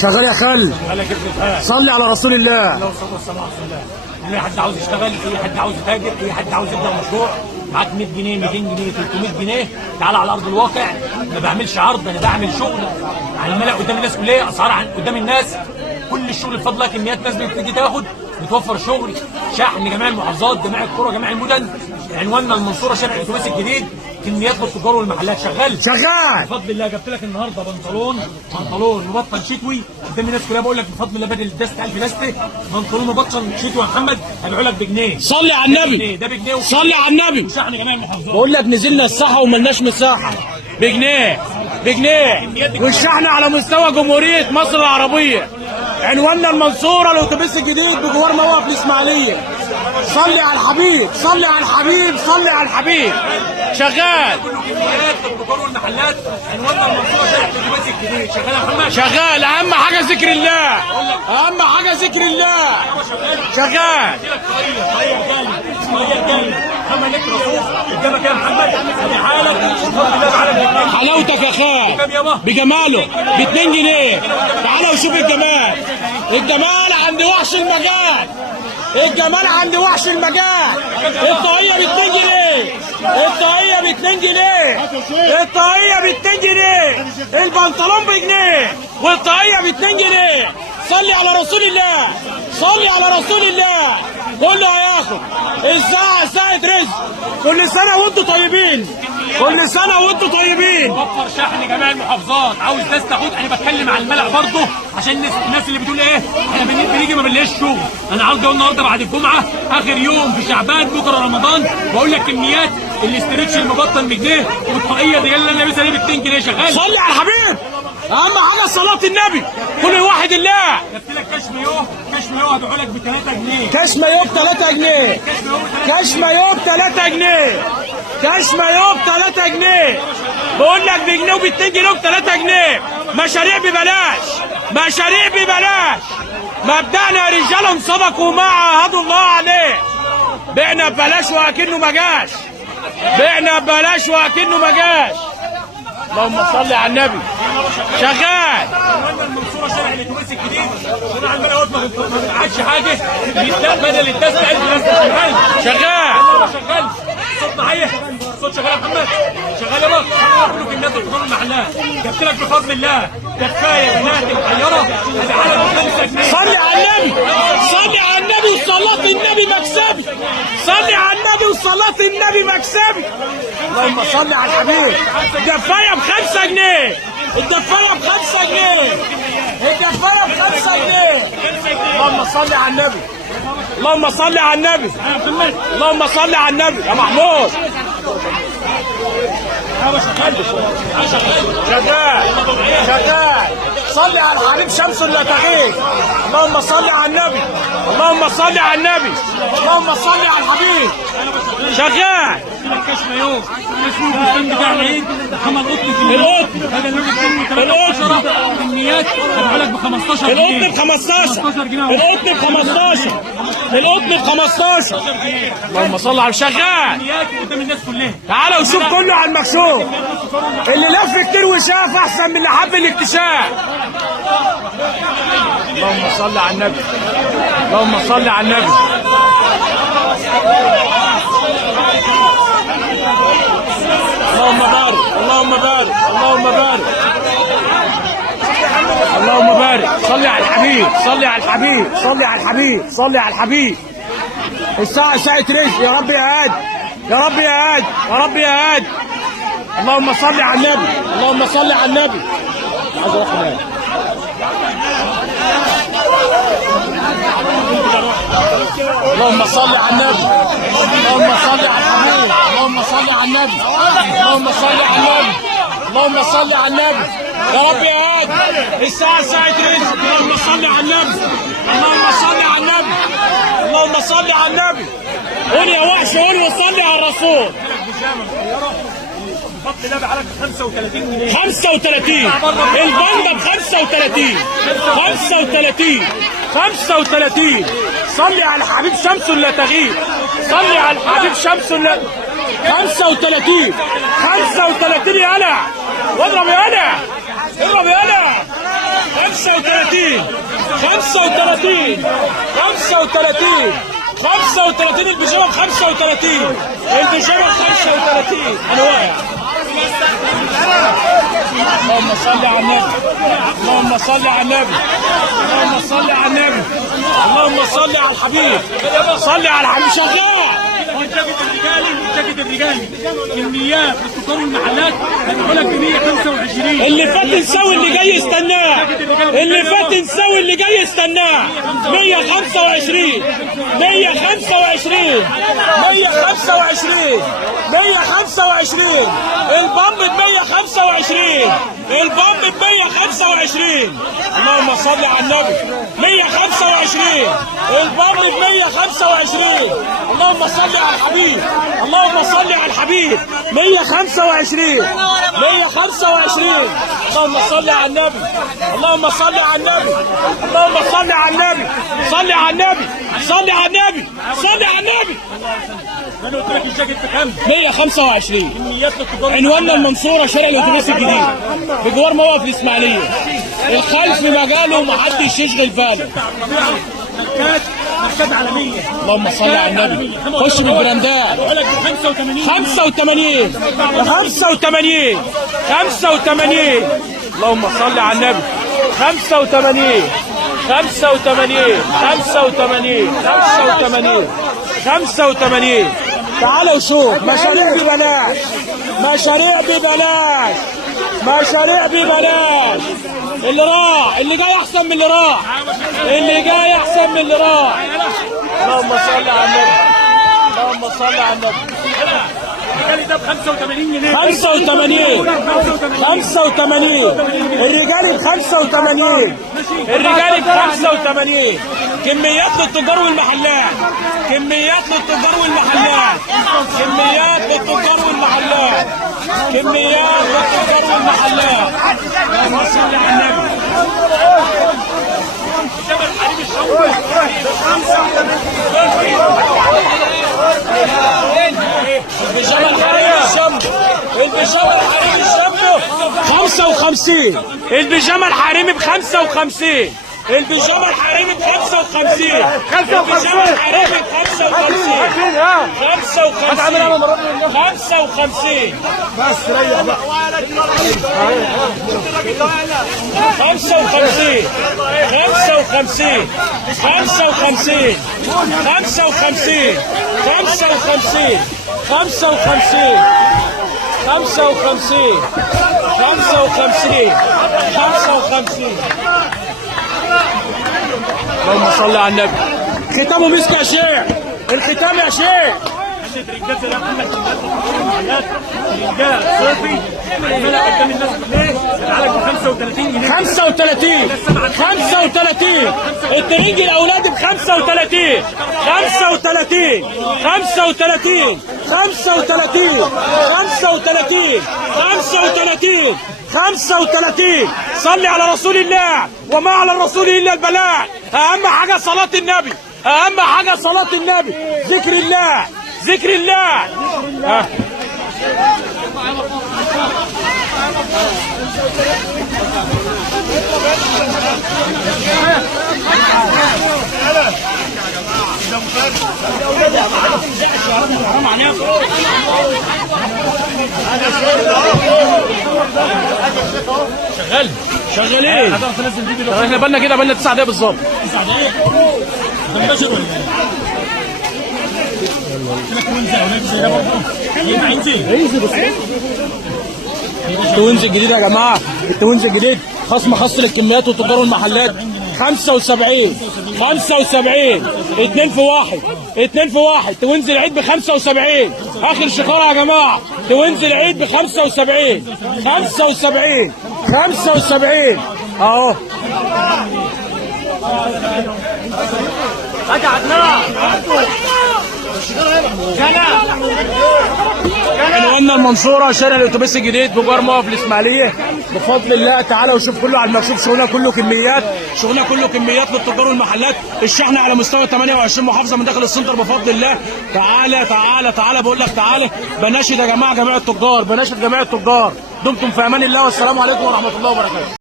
شغال يا خال. صلي على رسول الله. الله والصلاه والسلام على رسول الله. اي حد عاوز يشتغل، اي حد عاوز يتاجر، اي حد عاوز يبدا مشروع، معاك 100 جنيه 200 جنيه 300 جنيه، تعالى على ارض الواقع. ما بعملش عرض، انا بعمل شغل على الملأ قدام الناس كلها، اسعار قدام الناس. كل الشغل بفضل الله، كميات ناس بتيجي تاخد، بتوفر شغل، شحن جميع المحافظات، جميع القرى، جميع المدن. عنواننا المنصوره، شارع الاتوبيس الجديد. كميات للتجار والمحلات. شغال بفضل الله. جبت لك النهارده بنطلون مبطن شتوي قدام الناس كلها، بقول لك بفضل الله بدل الدست 1000 دست بنطلون مبطن شتوي يا محمد هبيعه لك بجنيه. صلي على النبي. ده بجنيه. صلي على النبي. وشحن جميع المحافظات. بقول لك نزلنا الساحه وملناش مساحه. بجنيه والشحن على مستوى جمهوريه مصر العربيه. عنواننا المنصوره، الاتوبيس الجديد بجوار موقف الاسماعيليه. صلي على الحبيب، صلي على الحبيب، صلي على الحبيب. شغال. كميات للتجار والمحلات. عنواننا المنصوره، شارع الاتوبيس الجديد. شغال يا محمد. شغال. اهم حاجه ذكر الله، اهم حاجه ذكر الله. شغال. محمد لك رصوف قدامك يا محمد. ادي حالك حلاوتك يا خال بجماله ب 2 جنيه. تعالى وشوف الجمال. الجمال عند وحش المجال. الجمال عند وحش المجال. الطاقية ب 2 جنيه. الطاقية ب 2 جنيه. الطاقية ب 2 جنيه. البنطلون بجنيه والطاقية ب 2 جنيه. صلي على رسول الله، صلي على رسول الله. كله هياخد. الساعة ساعة رزق. كل سنة وانتم طيبين، كل سنة وانتم طيبين. وفر شحن جميع المحافظات. عاوز ناس تاخد. انا بتكلم على الملأ برضه عشان الناس اللي بتقول ايه احنا بنيجي ما بنلاقيش شغل. انا عاوز النهارده بعد الجمعه اخر يوم في شعبان، بكره رمضان، بقول لك كميات الاسترتش المبطن بجنيه والطاقيه دي اللي انا لابسها دي ب 2 جنيه. شغال. صلي على الحبيب. اهم حاجه صلاه النبي. كل واحد الله. جبت لك كاش مايو هبيعه لك ب 3 جنيه. كاش مايو ب 3 جنيه. كاش مايو ب 3 جنيه. كاش مايو ب 3 جنيه. بقول لك بجنيه وب 2 جنيه وب 3 جنيه. مشاريع ببلاش، مشاريع ببلاش. مبدأنا رجال سبقوا ما عاهدوا الله عليه. بعنا ببلاش واكنه ما جاش. بعنا ببلاش واكنه ما جاش. اللهم صل على النبي. شغال. المنصوره، شارع الاتوبيس الجديد. انا على الملأ ما بنقعدش حاجه. بدل الدست 1000 دست. شغال. صوت معايا. صوت شغال يا محمد. شغال يا بابا. كله في الناس بتدخل المحلات. جبت لك بفضل الله كفايه بنات الحيره. ادي حاله ب 5 جنيه. صلي على النبي، صلي على النبي وصلاة النبي مكسبي. صلي على النبي وصلاة النبي مكسبي. اللهم صل على الحبيب. الدفايه ب 5 جنيه. الدفايه ب 5 جنيه. الدفايه ب 5 جنيه. اللهم صل على النبي. اللهم صل على النبي. اللهم صل على النبي يا محمود. شغال. صلي على الحبيب شمس لا تغيب. اللهم صل على النبي. اللهم صل على النبي. اللهم صل على الحبيب. شغال. كاش مايو اسمه الفستان بتاع العيد محمد قطن. هذا اللون كميات هبيعه لك ب 15 جنيه. القطن ب 15. القطن ب 15. القطن ب 15. اللهم صل على شغال. كميات قدام الناس كلها. تعالى وشوف كله على المكشوف. اللي لف كتير وشاف احسن من اللي حب الاكتشاف. اللهم صل على النبي. اللهم صل على النبي. اللهم بارك، اللهم بارك، اللهم بارك، اللهم بارك. صلي على الحبيب، صلي على الحبيب، صلي على الحبيب، صلي على الحبيب. الساعة ساعة رزق. يا رب يا هادي، يا رب يا هادي، يا رب يا هادي. اللهم صل على النبي، اللهم صل على النبي. عايز اروح هناك. اللهم صل على النبي. اللهم صل على الحبيب. اللهم صل على النبي. اللهم صل على النبي. اللهم صل على النبي. يا رب يا هادي. الساعة ساعة رزق. اللهم صل على النبي. اللهم صل على النبي. اللهم صل على النبي. قول يا وحش، قول وصلي على الرسول. بفضل الله بعلك 35 جنيه. 35. الباندا ب 35. 35. 35. صلي على الحبيب شمس لا تغيب. صلي على الحبيب شمس لا 35. 35 يا هلا. واضرب يا هلا. اضرب يا هلا. 35. 35 35 35 35 البيجامه ب 35 البيجامه ب 35 انا واقع. اللهم صل على النبي اللهم صل على النبي اللهم صل على النبي اللهم صل على الحبيب صل على الحبيب. شغال والجاكيت الرجالي والجاكيت الرجالي كميات السكر والمحلات هتقول لك ب 125. اللي فات نساوي اللي جاي يستناه اللي فات نساوي اللي جاي يستناه 125 125 125 125 البامب ب 125 البامب ب 125. اللهم صل على النبي 125 البامب ب 125. اللهم صل على الحبيب اللهم صل على الحبيب 125 125. اللهم صل على النبي اللهم صل على النبي اللهم صل على النبي صل على النبي صل على النبي صل على النبي. انا قلت لك الجاكيت بكام؟ 125. كميات التجار عنواننا المنصوره شارع الاتوبيس الجديد بجوار موقف الاسماعيليه. الخلف مجاله ومحدش يشغل باله. ماركات عالميه. اللهم صل على النبي. خش بالبراندات. بقول لك ب 85 85 85 85. اللهم صل على النبي 85 85 85 85 85. تعالوا شوف مشاريع ببلاش مشاريع ببلاش مشاريع ببلاش. اللي راح اللي جاي احسن من اللي راح اللي جاي احسن من اللي راح. اللهم صل على النبي اللهم صل على النبي. الرجالي ده ب 85 جنيه 85 85 الرجالي ب 85 الرجالي ب 85. كميات للتجار والمحلات كميات للتجار والمحلات كميات للتجار والمحلات كميات للتجار والمحلات. اللهم صل على النبي. البيجامه الحريمي الشامبو البيجامه الحريمي الشامبو 55. البيجامه الحريمي ب 55 البيجامه الحريمي ب 55 البيجامه الحريمي ب 55 55 بس ريح بقى 55 55 55 55 55 55 55 55. اللهم صل على النبي. ختامه مسك يا شيخ الختام يا شيخ. رجاله ده عندك محلات رجاله صوفي عماله قدام الناس ليه؟ تعالى ب 35 جنيه 35 35 الترنج الاولادي ب 35 35 35 35 35 35 35. صلي على رسول الله وما على الرسول الا البلاغ. اهم حاجه صلاه النبي اهم حاجه صلاه النبي ذكر الله ذكر الله. شغال شغالين احنا بالنا كده بالنا 9 دقايق بالظبط 9 دقايق ده مباشر ولا ايه؟ التوينز الجديد يا جماعه التوينز الجديد خصم خاص للكميات والتجار والمحلات 75 75 2 في 1 2 في 1. توينز العيد ب 75 اخر شكاره يا جماعه. توينز العيد ب 75 75 75 اهو. عنواننا المنصوره شارع الاتوبيس الجديد بجوار موقف الاسماعيليه. بفضل الله تعالى وشوف كله على المكشوف. شغلنا كله كميات شغلنا كله كميات للتجار والمحلات. الشحن على مستوى 28 محافظه من داخل السنتر بفضل الله. تعالى تعالى تعالى بقول لك تعالى. بناشد يا جماعه جميع التجار بناشد جميع التجار. دمتم في امان الله والسلام عليكم ورحمه الله وبركاته.